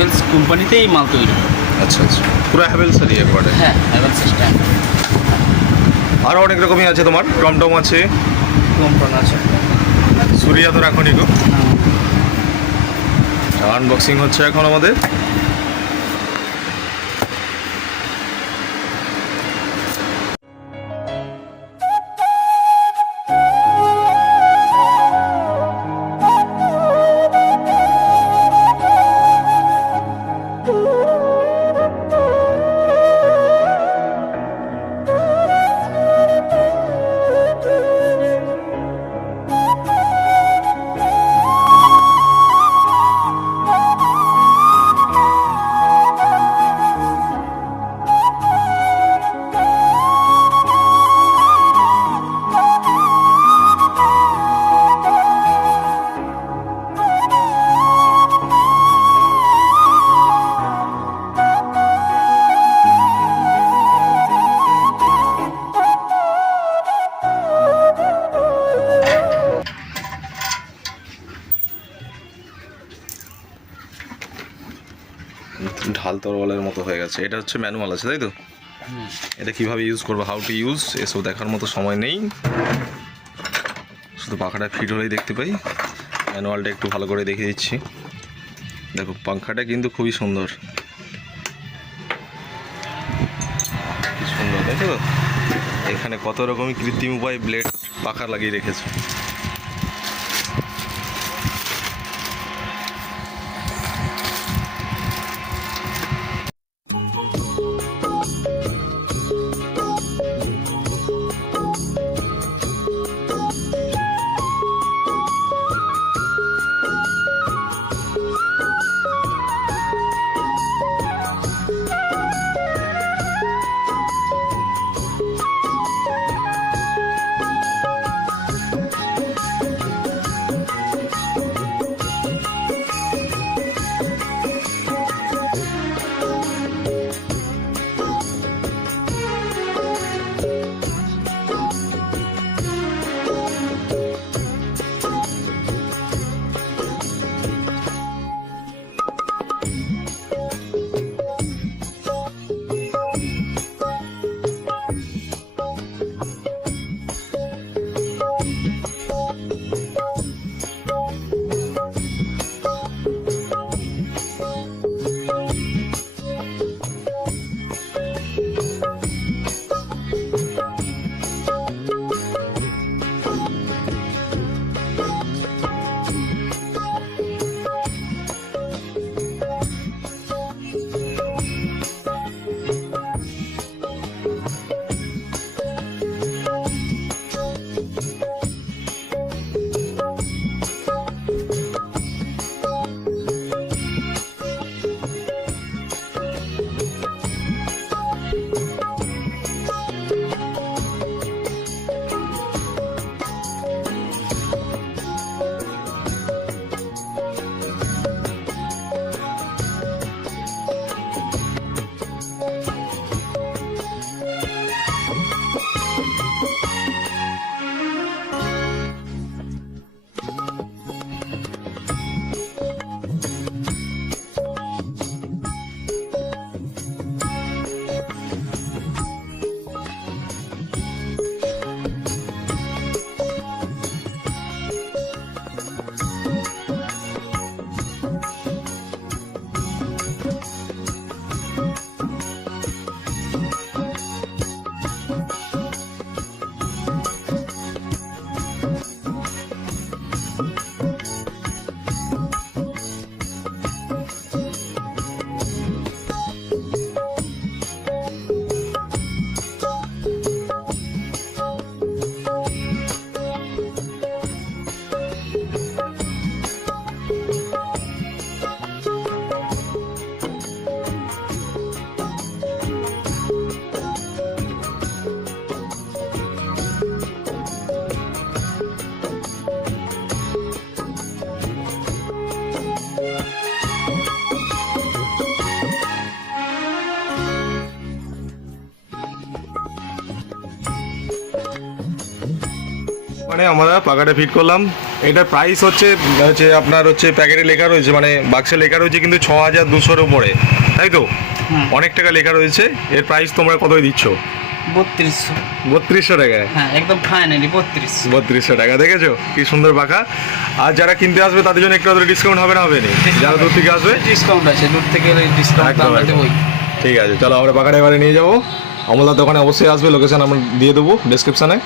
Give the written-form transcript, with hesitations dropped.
হ্যাভেলস কোম্পানিতে এই মাল তৈরি হয়। আচ্ছা আচ্ছা, পুরো হ্যাভেলসেরই একবারে। হ্যাঁ, হ্যাভেলস স্ট্যান্ড আরও অনেক রকমই আছে, তোমার টমটম আছে, কোম্পানি আছে। সুরিয়া তো রাখনি গো। আনবক্সিং হচ্ছে এখন আমাদের। ঢাল তরোয়ালের মতো হয়ে গেছে। এটা হচ্ছে ম্যানুয়াল আছে, তাই তো? এটা কিভাবে ইউজ করবো, হাউ টু ইউজ, এসব দেখার মতো সময় নেই, শুধু পাখাটা ফিট হলেই দেখতে পাই। ম্যানুয়ালটা একটু ভালো করে দেখে দিচ্ছি। দেখো পাখাটা কিন্তু খুবই সুন্দর, কি সুন্দর, তাই তো? এখানে কত রকমই কৃত্রিম উপায় ব্লেড পাখা লাগিয়ে রেখেছে। এখানে আমরা পাখাটা ফিট করলাম। এটার প্রাইস হচ্ছে আপনার হচ্ছে প্যাকেটে লেখা রয়েছে, মানে বাক্সে লেখা রয়েছে কিন্তু 6200-র উপরে, তাই তো? অনেক টাকা লেখা রয়েছে। এর প্রাইস তোমরা কতই দিচ্ছ? 3200। 3200 টাকায়? হ্যাঁ, একদম ফাইনালি 3200। 3200 টাকা, দেখেছো কি সুন্দর পাখা। আর যারা কিনতে আসবে তাদের জন্য একটু ডিসকাউন্ট হবে না? হবে না, যারা দূর থেকে আসবে ডিসকাউন্ট আছে, দূর থেকে ডিসকাউন্ট একদম, আমরা একদম। দেবই। ঠিক আছে, চলো আমরা পাখাটা এবারে নিয়ে যাবো। অমলদার দোকানে অবশ্যই আসবে, লোকেশন আমরা দিয়ে দেবো ডেসক্রিপশানে।